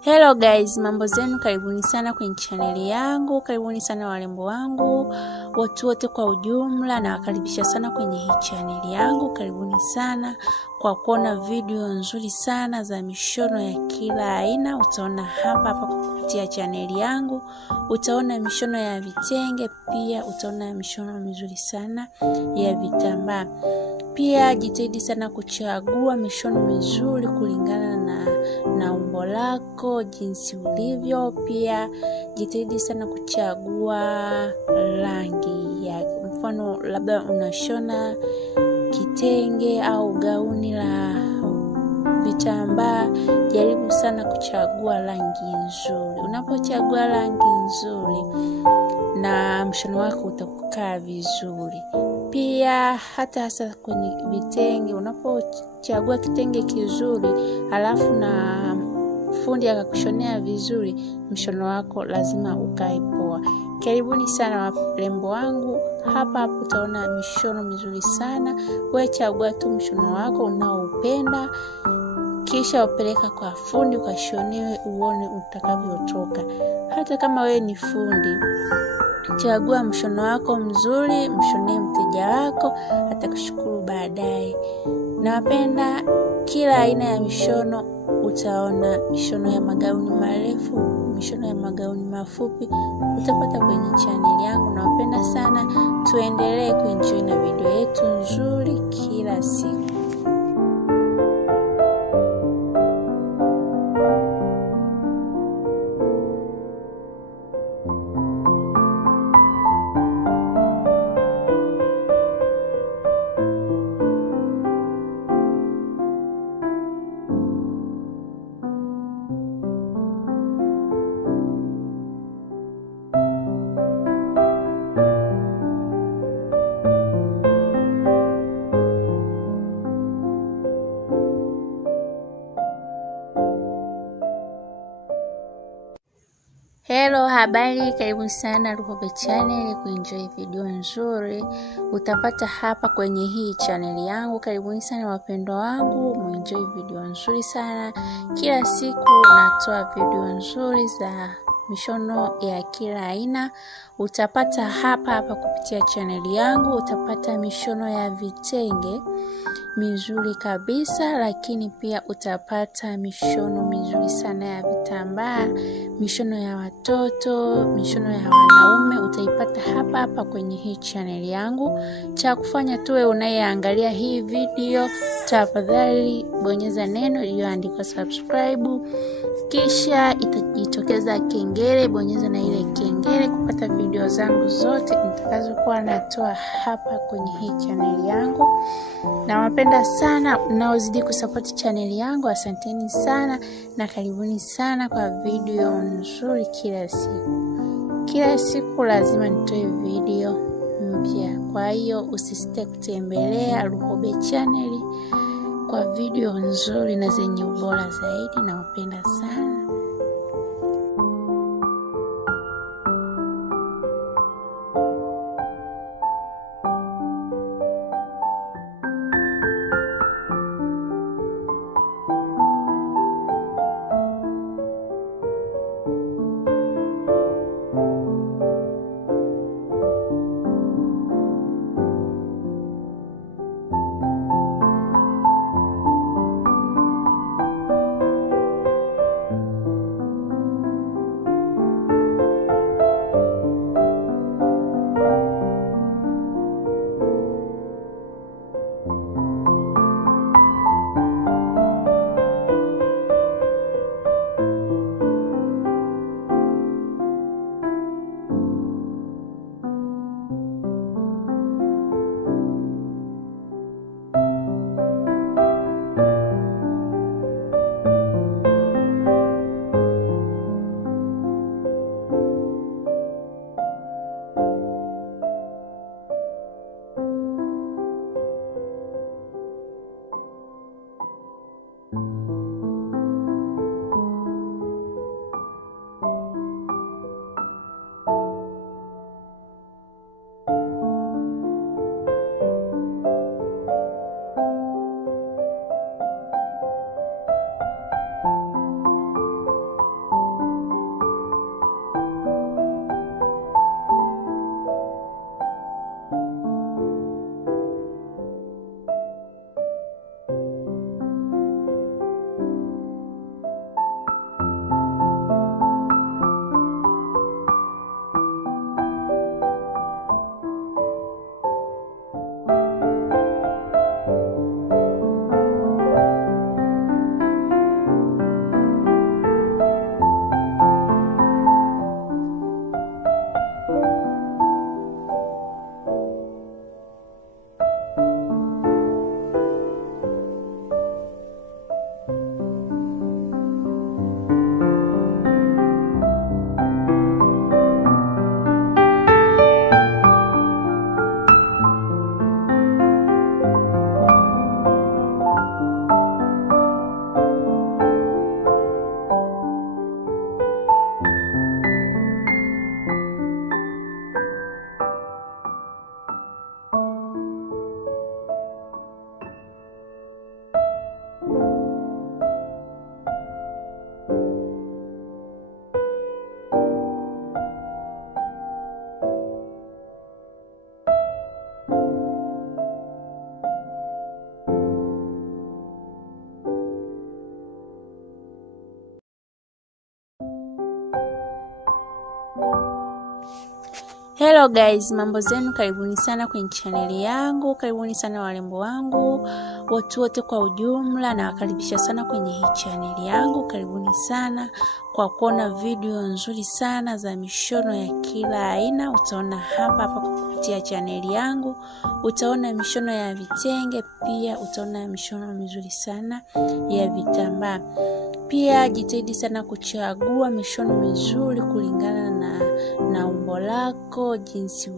Hello guys, mambo zenu, karibuni sana kwenye channel yangu, karibuni sana warembo wangu, watu wote kwa ujumla, na wakaribisha sana kwenye hii channel yangu. Karibuni sana kwa kuona video nzuri sana za mishono ya kila aina. Utaona hapa kupitia channel yangu, utaona mishono ya vitenge, pia utaona mishono mizuri sana ya vitambaa. Pia jitahidi sana kuchagua mishono mizuri kulingana na umbo lako, jinsi ulivyo. Pia jitahidi sana kuchagua rangi ya mfano, labda unashona kitenge au gauni la vitambaa, jaribu sana kuchagua rangi nzuri. Unapochagua rangi nzuri na mshono wako utakaa vizuri. Pia hasa kwenye vitenge, unapochagua kitenge kizuri alafu na fundi akakushonea vizuri, mshono wako lazima ukae poa. Karibuni sana warembo wangu, hapa utaona mishono mizuri sana. Wewe chagua tu mshono wako unaoupenda, kisha upeleka kwa fundi ukashonewe, uone utakavyotoka. Hata kama wewe ni fundi, chagua mshono wako mzuri, mshonee mteja wako, atakushukuru baadaye. Nawapenda kila aina ya mishono. Utaona mishono ya magauni marefu, mishono ya magauni mafupi, utapata kwenye channel yangu. Nawapenda sana, tuendelee kuenjoy na video yetu nzuri kila siku. Hello, habari, karibu sana Luhobe channel kuenjoy video nzuri. Utapata hapa kwenye hii channel yangu. Karibuni sana wapendwa wangu, muenjoy video nzuri sana. Kila siku natoa video nzuri za mishono ya kila aina. Utapata hapa kupitia channel yangu. Utapata mishono ya vitenge mizuri kabisa, lakini pia utapata mishono mizuri sana ya vitambaa, mishono ya watoto, mishono ya wanaume. Utaipata hapa kwenye hii channel yangu. Cha kufanya tuwe unayeangalia hii video, tafadhali bonyeza neno iliyoandikwa subscribe, kisha itajitokeza kengele. Bonyeza na ile kengele kupata video zangu zote nitakazokuwa natoa hapa kwenye hii channel yangu. Nawapenda sana mnaozidi kusupport channel yangu. Asanteni sana na karibuni sana kwa video nzuri kila siku. Kila siku lazima nitoe video mpya. Kwa hiyo usisite kutembelea Luhobe channel kwa video nzuri na zenye ubora zaidi. Nawapenda sana. Hello guys, mambo zenu, karibuni sana kwenye chaneli yangu, karibuni sana warembo wangu, watu wote kwa ujumla, na wakaribisha sana kwenye hii chaneli yangu. Karibuni sana kwa kuona video nzuri sana za mishono ya kila aina. Utaona hapa kupitia chaneli yangu, utaona mishono ya vitenge, pia utaona mishono mizuri sana ya vitambaa. Pia jitahidi sana kuchagua mishono mizuri kulingana na umbo lako jinsi